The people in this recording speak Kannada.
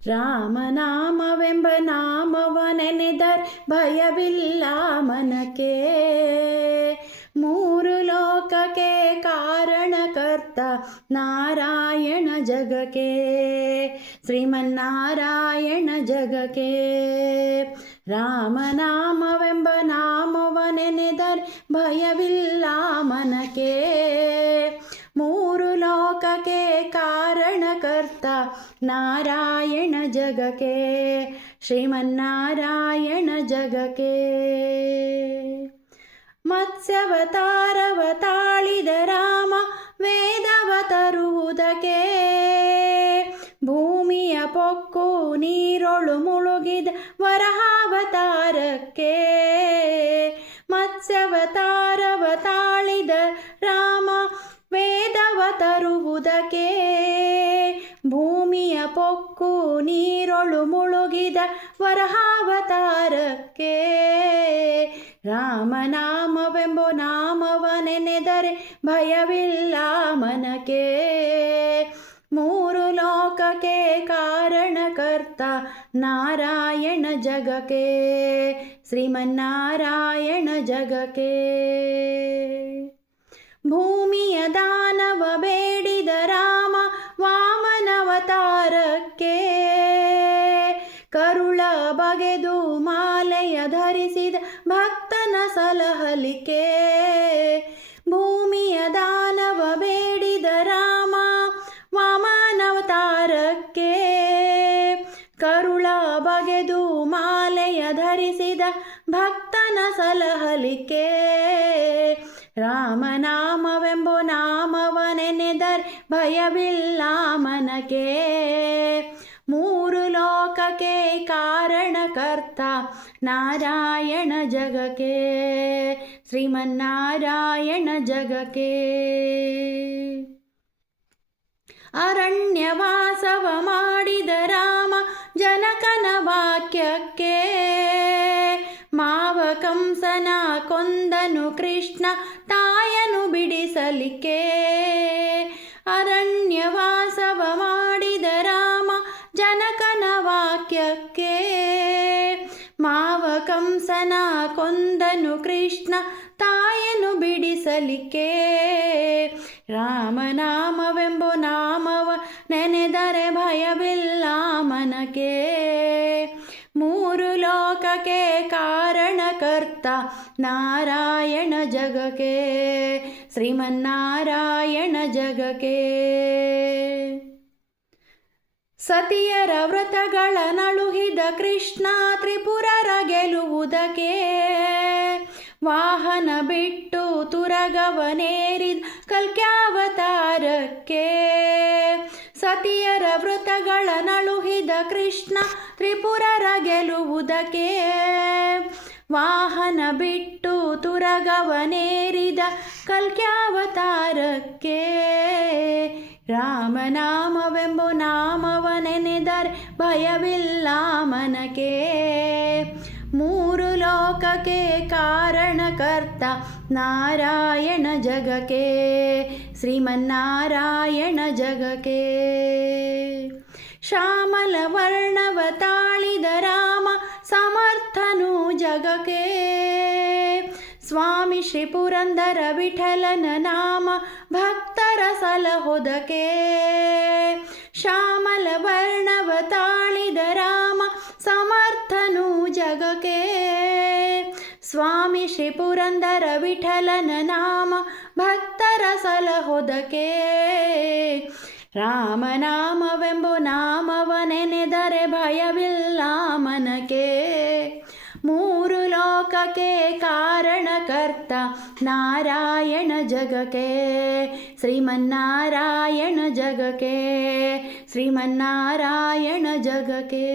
ರಾಮನಾಮವೆಂಬ ನಾಮವ ನೆನೆದರ್ ಭಯವಿಲ್ಲ ಮನಕ್ಕೆ. ಮೂರು ಲೋಕಕ್ಕೆ ಕಾರಣಕರ್ತ ನಾರಾಯಣ ಜಗಕ್ಕೆ, ಶ್ರೀಮನ್ನಾರಾಯಣ ಜಗಕ್ಕೆ. ರಾಮನಾಮವೆಂಬ ನಾಮವ ನೆನೆದರ್ ಭಯವಿಲ್ಲ ಮನಕ್ಕೆ. ಮೂರು ಲೋಕಕ್ಕೆ ಕಾರಣಕರ್ತ ನಾರಾಯಣ ಜಗಕ್ಕೆ, ಶ್ರೀಮನ್ನಾರಾಯಣ ಜಗಕ್ಕೆ. ಮತ್ಸ್ಯವತಾರವ ತಾಳಿದ ರಾಮ ವೇದವ ತರುವುದಕ್ಕೆ, ಭೂಮಿಯ ಪೊಕ್ಕು ನೀರೊಳು ಮುಳುಗಿದ ವರಹಾವತಾರಕ್ಕೆ. ಮತ್ಸ್ಯವತಾರವ ತಾಳಿದ ರಾಮ ವೇದವ ತರುವುದಕ್ಕೆ, ಭೂಮಿಯ ಪೊಕ್ಕು ನೀರೊಳು ಮುಳುಗಿದ ವರಹಾವತಾರಕ್ಕೆ. ರಾಮನಾಮವೆಂಬ ನಾಮವ ನೆನೆದರೆ ಭಯವಿಲ್ಲ ಮನಕ್ಕೆ. ಮೂರು ಲೋಕಕ್ಕೆ ಕಾರಣಕರ್ತ ನಾರಾಯಣ ಜಗಕ್ಕೆ, ಶ್ರೀಮನ್ನಾರಾಯಣ ಜಗಕ್ಕೆ. ಭೂಮಿಯ ದಾನವ ಬೇಡಿದ ರಾಮ ವಾಮನವತಾರಕ್ಕೆ, ಕರುಳ ಬಗೆದು ಮಾಲೆಯ ಧರಿಸಿದ ಭಕ್ತನ ಸಲಹಲಿಕೆ. ಭೂಮಿಯ ದಾನವ ಬೇಡಿದ ರಾಮ ವಾಮನವತಾರಕ್ಕೆ, ಕರುಳ ಬಗೆದು ಮಾಲೆಯ ಧರಿಸಿದ ಭಕ್ತನ ಸಲಹಲಿಕೆ. ರಾಮನಾಮವೆಂಬ ನಾಮವ ನೆನೆದರ್ ಭಯವಿಲ್ಲ ಮನಕ್ಕೆ. ಮೂರು ಲೋಕಕ್ಕೆ ಕಾರಣಕರ್ತ ನಾರಾಯಣ ಜಗಕ್ಕೆ, ಶ್ರೀಮನ್ನಾರಾಯಣ ಜಗಕ್ಕೆ. ಅರಣ್ಯವಾಸವ ಮಾಡಿದ ರಾಮ ಜನಕನ ವಾಕ್ಯಕ್ಕೆ, ಮಾವ ಕಂಸನ ಕೊಂದನು ಕೃಷ್ಣ ತಾಯನು ಬಿಡಿಸಲಿಕ್ಕೆ. ಅರಣ್ಯವಾಸವ ಮಾಡಿದ ರಾಮ ಜನಕನ ವಾಕ್ಯಕ್ಕೆ, ಮಾವ ಕಂಸನ ಕೊಂದನು ಕೃಷ್ಣ ತಾಯನು ಬಿಡಿಸಲಿಕ್ಕೆ. ರಾಮನಾಮವೆಂಬ ನಾಮವ ನೆನೆದರೆ ಭಯವಿಲ್ಲ ಮನಕ್ಕೆ. ಮೂರು ಲೋಕಕ್ಕೆ ಕಾರಣಕರ್ತ ನಾರಾಯಣ ಜಗಕ್ಕೆ, ಶ್ರೀಮನ್ನಾರಾಯಣ ಜಗಕ್ಕೆ. ಸತಿಯರ ವ್ರತಗಳ ನಳುಹಿದ ಕೃಷ್ಣ ತ್ರಿಪುರರ ಗೆಲುವುದಕ್ಕೆ, ವಾಹನ ಬಿಟ್ಟು ತುರಗವನೇರಿದ ಕಲ್ಕ್ಯಾವತಾರಕ್ಕೆ. ಸತಿಯರ ವ್ರತಗಳ ನಳುಹಿದ ಕೃಷ್ಣ ತ್ರಿಪುರರ ಗೆಲುವುದಕ್ಕೆ, ವಾಹನ ಬಿಟ್ಟು ತುರಗವನೇರಿದ ಕಲ್ಕ್ಯಾವತಾರಕ್ಕೆ. ರಾಮನಾಮವೆಂಬ ನಾಮವ ನೆನೆದರೆ ಭಯವಿಲ್ಲ ಮನಕ್ಕೆ. ಮೂರು ಲೋಕಕ್ಕೆ ಕಾರಣಕರ್ತ ನಾರಾಯಣ ಜಗಕ್ಕೆ, ಶ್ರೀಮನ್ನಾರಾಯಣ ಜಗಕ್ಕೆ. ಶ್ಯಾಮಲ ವರ್ಣವ ತಾಳಿದ ರಾಮ ಸಮರ್ಥನು ಜಗಕ್ಕೆ, ಸ್ವಾಮಿ ಶ್ರೀ ಪುರಂದರ ವಿಠಲನ ನಾಮ ಭಕ್ತರ ಸಲಹೊದಕ್ಕೆ. ಶ್ಯಾಮಲ ವರ್ಣವ ತಾಳಿದ ರಾಮ ಸಮರ್ಥನು ಜಗಕ್ಕೆ, ಸ್ವಾಮಿ ಶ್ರೀ ಪುರಂದರ ವಿಠಲನ ನಾಮ ಭಕ್ತರ ಸಲಹೊದಕ್ಕೆ. ರಾಮನಾಮವೆಂಬ ನಾಮವ ನೆನೆದರೆ ಭಯವಿಲ್ಲ ಮನಕ್ಕೆ. ಮೂರು ಲೋಕಕ್ಕೆ ಕಾರಣಕರ್ತ ನಾರಾಯಣ ಜಗಕ್ಕೆ, ಶ್ರೀಮನ್ನಾರಾಯಣ ಜಗಕ್ಕೆ, ಶ್ರೀಮನ್ನಾರಾಯಣ ಜಗಕ್ಕೆ.